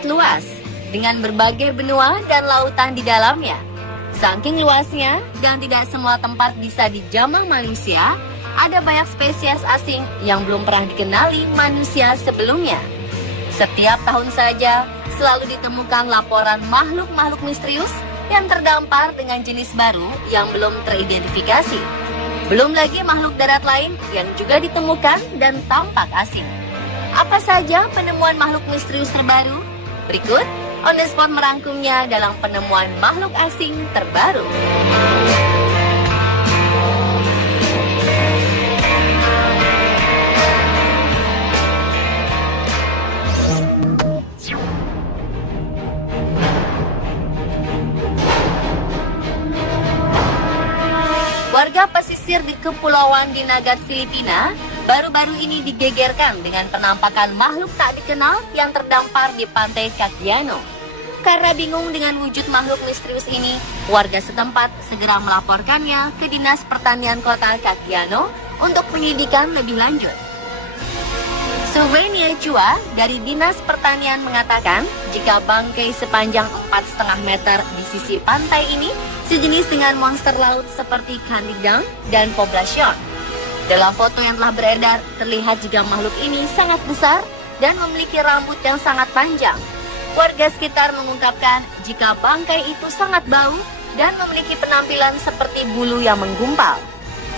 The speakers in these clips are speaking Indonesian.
sangat luas, dengan berbagai benua dan lautan di dalamnya. Saking luasnya dan tidak semua tempat bisa dijamah manusia, ada banyak spesies asing yang belum pernah dikenali manusia sebelumnya. Setiap tahun saja, selalu ditemukan laporan makhluk-makhluk misterius yang terdampar dengan jenis baru yang belum teridentifikasi. Belum lagi makhluk darat lain yang juga ditemukan dan tampak asing. Apa saja penemuan makhluk misterius terbaru? Berikut On The Spot merangkumnya dalam penemuan makhluk asing terbaru. Warga pesisir di Kepulauan Dinagat, Filipina, baru-baru ini digegerkan dengan penampakan makhluk tak dikenal yang terdampar di pantai Cagdiano. Karena bingung dengan wujud makhluk misterius ini, warga setempat segera melaporkannya ke Dinas Pertanian Kota Cagdiano untuk penyelidikan lebih lanjut. Sylvania Chua dari Dinas Pertanian mengatakan jika bangkai sepanjang 4,5 meter di sisi pantai ini sejenis dengan monster laut seperti Candidan dan Poblacion. Dalam foto yang telah beredar, terlihat jika makhluk ini sangat besar dan memiliki rambut yang sangat panjang. Warga sekitar mengungkapkan jika bangkai itu sangat bau dan memiliki penampilan seperti bulu yang menggumpal.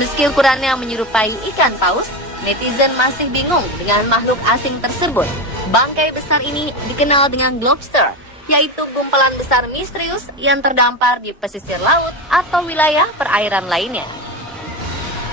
Meski ukurannya menyerupai ikan paus, netizen masih bingung dengan makhluk asing tersebut. Bangkai besar ini dikenal dengan globster, yaitu gumpalan besar misterius yang terdampar di pesisir laut atau wilayah perairan lainnya.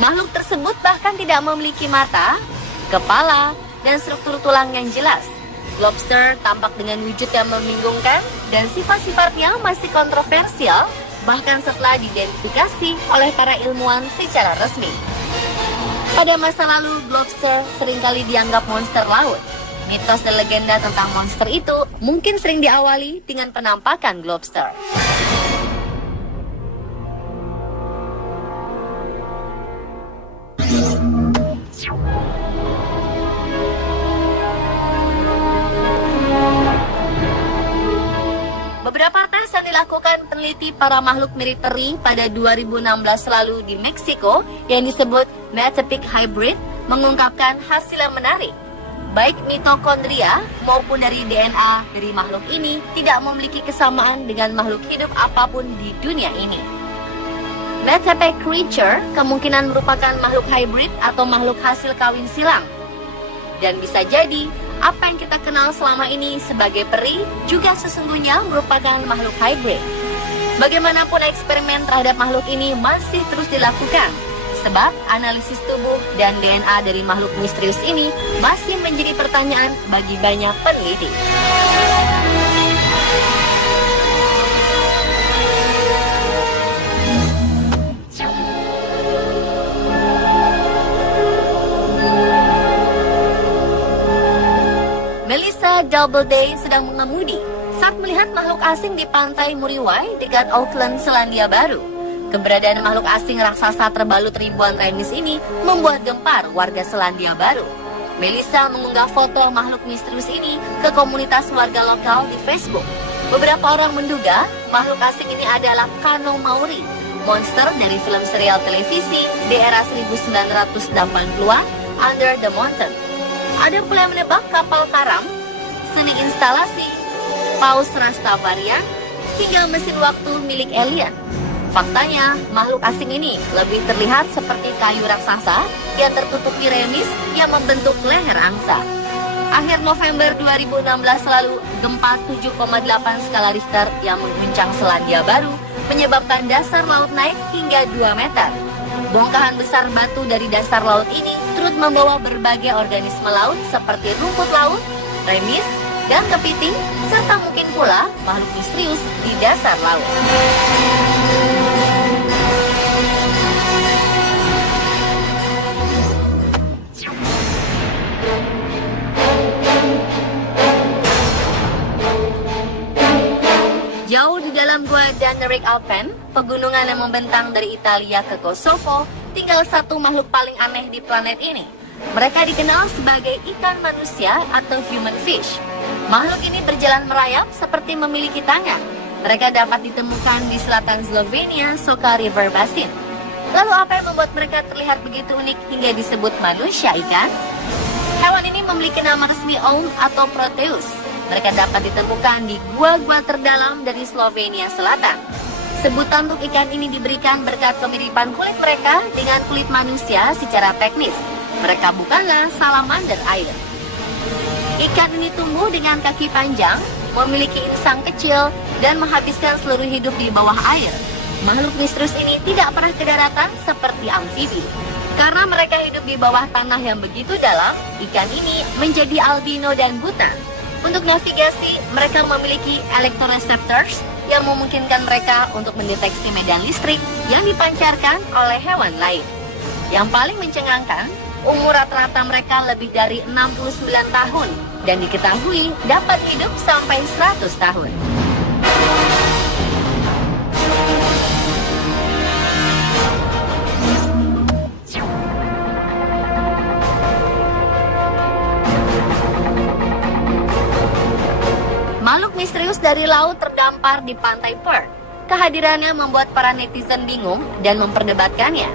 Makhluk tersebut bahkan tidak memiliki mata, kepala, dan struktur tulang yang jelas. Globster tampak dengan wujud yang membingungkan dan sifat-sifatnya masih kontroversial bahkan setelah diidentifikasi oleh para ilmuwan secara resmi. Pada masa lalu, globster seringkali dianggap monster laut. Mitos dan legenda tentang monster itu mungkin sering diawali dengan penampakan globster. Beberapa tes yang dilakukan peneliti para makhluk mirip peri pada 2016 lalu di Meksiko yang disebut Metapic Hybrid mengungkapkan hasil yang menarik. Baik mitokondria maupun dari DNA dari makhluk ini tidak memiliki kesamaan dengan makhluk hidup apapun di dunia ini. Metapic creature kemungkinan merupakan makhluk hybrid atau makhluk hasil kawin silang. Dan bisa jadi, apa yang kita kenal selama ini sebagai peri juga sesungguhnya merupakan makhluk hybrid. Bagaimanapun eksperimen terhadap makhluk ini masih terus dilakukan. Sebab analisis tubuh dan DNA dari makhluk misterius ini masih menjadi pertanyaan bagi banyak peneliti. Melissa Doubleday sedang mengemudi saat melihat makhluk asing di pantai Muriwai dekat Auckland, Selandia Baru. Keberadaan makhluk asing raksasa terbalut ribuan remis ini membuat gempar warga Selandia Baru. Melissa mengunggah foto makhluk misterius ini ke komunitas warga lokal di Facebook. Beberapa orang menduga makhluk asing ini adalah Kano Maori, monster dari film serial televisi di era 1980-an Under the Mountain. Ada pula yang menebak kapal karam, seni instalasi, paus Rastafarian, hingga mesin waktu milik alien. Faktanya, makhluk asing ini lebih terlihat seperti kayu raksasa yang tertutupi remis yang membentuk leher angsa. Akhir November 2016 lalu, gempa 7,8 skala Richter yang mengguncang Selandia Baru menyebabkan dasar laut naik hingga 2 meter. Bongkahan besar batu dari dasar laut ini turut membawa berbagai organisme laut seperti rumput laut, remis, dan kepiting, serta mungkin pula makhluk misterius di dasar laut. Jauh di dalam gua Dannerik Alpen, pegunungan yang membentang dari Italia ke Kosovo, tinggal satu makhluk paling aneh di planet ini. Mereka dikenal sebagai ikan manusia atau human fish. Makhluk ini berjalan merayap seperti memiliki tangan. Mereka dapat ditemukan di selatan Slovenia, Soka River Basin. Lalu apa yang membuat mereka terlihat begitu unik hingga disebut manusia ikan? Hewan ini memiliki nama resmi Oum atau Proteus. Mereka dapat ditemukan di gua-gua terdalam dari Slovenia Selatan. Sebutan untuk ikan ini diberikan berkat kemiripan kulit mereka dengan kulit manusia secara teknis. Mereka bukanlah salamander air. Ikan ini tumbuh dengan kaki panjang, memiliki insang kecil, dan menghabiskan seluruh hidup di bawah air. Makhluk misterius ini tidak pernah ke daratan seperti amfibi. Karena mereka hidup di bawah tanah yang begitu dalam, ikan ini menjadi albino dan buta. Untuk navigasi, mereka memiliki electroreceptors yang memungkinkan mereka untuk mendeteksi medan listrik yang dipancarkan oleh hewan lain. Yang paling mencengangkan, umur rata-rata mereka lebih dari 69 tahun dan diketahui dapat hidup sampai 100 tahun. Makhluk misterius dari laut terdampar di pantai Perth. Kehadirannya membuat para netizen bingung dan memperdebatkannya.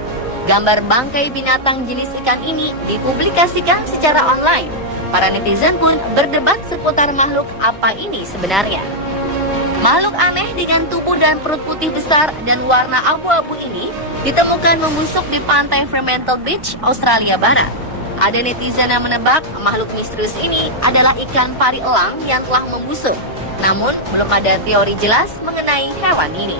Gambar bangkai binatang jenis ikan ini dipublikasikan secara online. Para netizen pun berdebat seputar makhluk apa ini sebenarnya. Makhluk aneh dengan tubuh dan perut putih besar dan warna abu-abu ini ditemukan membusuk di pantai Fremantle Beach, Australia Barat. Ada netizen yang menebak makhluk misterius ini adalah ikan pari elang yang telah membusuk. Namun, belum ada teori jelas mengenai hewan ini.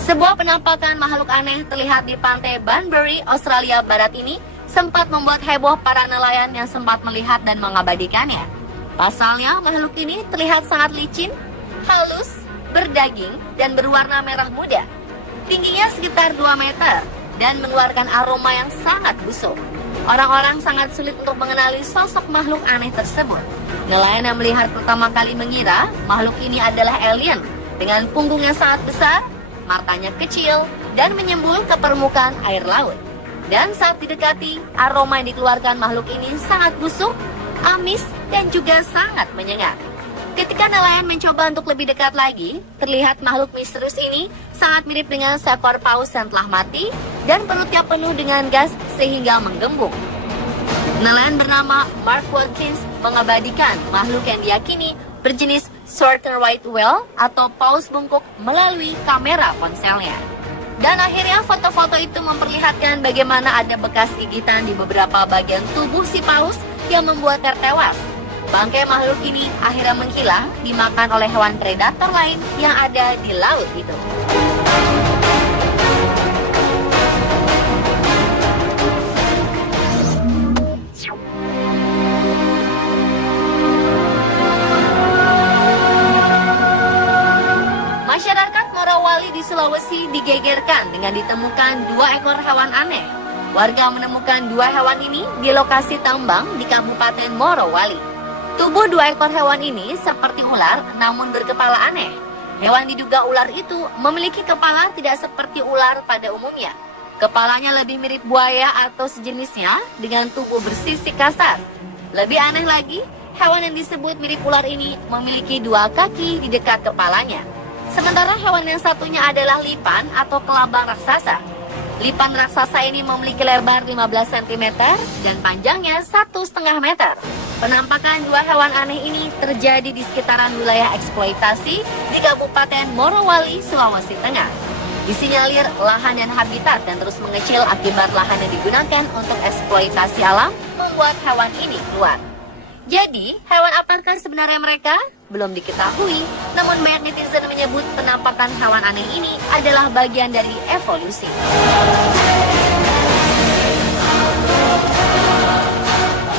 Sebuah penampakan makhluk aneh terlihat di pantai Banbury, Australia Barat ini sempat membuat heboh para nelayan yang sempat melihat dan mengabadikannya. Pasalnya, makhluk ini terlihat sangat licin, halus, berdaging, dan berwarna merah muda. Tingginya sekitar 2 meter dan mengeluarkan aroma yang sangat busuk. Orang-orang sangat sulit untuk mengenali sosok makhluk aneh tersebut. Nelayan yang melihat pertama kali mengira makhluk ini adalah alien dengan punggung yang sangat besar, matanya kecil, dan menyembul ke permukaan air laut. Dan saat didekati, aroma yang dikeluarkan makhluk ini sangat busuk, amis, dan juga sangat menyengat. Ketika nelayan mencoba untuk lebih dekat lagi, terlihat makhluk misterius ini sangat mirip dengan seekor paus yang telah mati dan perutnya penuh dengan gas sehingga menggembung. Nelayan bernama Mark Watkins mengabadikan makhluk yang diyakini berjenis Shorter White Whale atau paus bungkuk melalui kamera ponselnya. Dan akhirnya foto-foto itu memperlihatkan bagaimana ada bekas gigitan di beberapa bagian tubuh si paus yang membuatnya tewas. Bangkai makhluk ini akhirnya menghilang dimakan oleh hewan predator lain yang ada di laut itu. Masyarakat Morowali di Sulawesi digegerkan dengan ditemukan 2 ekor hewan aneh. Warga menemukan 2 hewan ini di lokasi tambang di Kabupaten Morowali. Tubuh 2 ekor hewan ini seperti ular namun berkepala aneh. Hewan diduga ular itu memiliki kepala tidak seperti ular pada umumnya. Kepalanya lebih mirip buaya atau sejenisnya dengan tubuh bersisik kasar. Lebih aneh lagi, hewan yang disebut mirip ular ini memiliki 2 kaki di dekat kepalanya. Sementara hewan yang satunya adalah lipan atau kelabang raksasa. Lipan raksasa ini memiliki lebar 15 cm dan panjangnya 1,5 meter. Penampakan 2 hewan aneh ini terjadi di sekitaran wilayah eksploitasi di Kabupaten Morowali, Sulawesi Tengah. Disinyalir lahan dan habitat dan terus mengecil akibat lahan yang digunakan untuk eksploitasi alam membuat hewan ini keluar. Jadi, hewan apakah sebenarnya mereka? Belum diketahui, namun banyak netizen menyebut penampakan hewan aneh ini adalah bagian dari evolusi.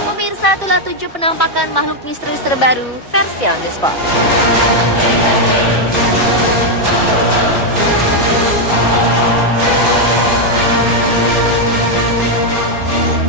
Pemirsa, itulah 7 penampakan makhluk misterius terbaru versi on the spot.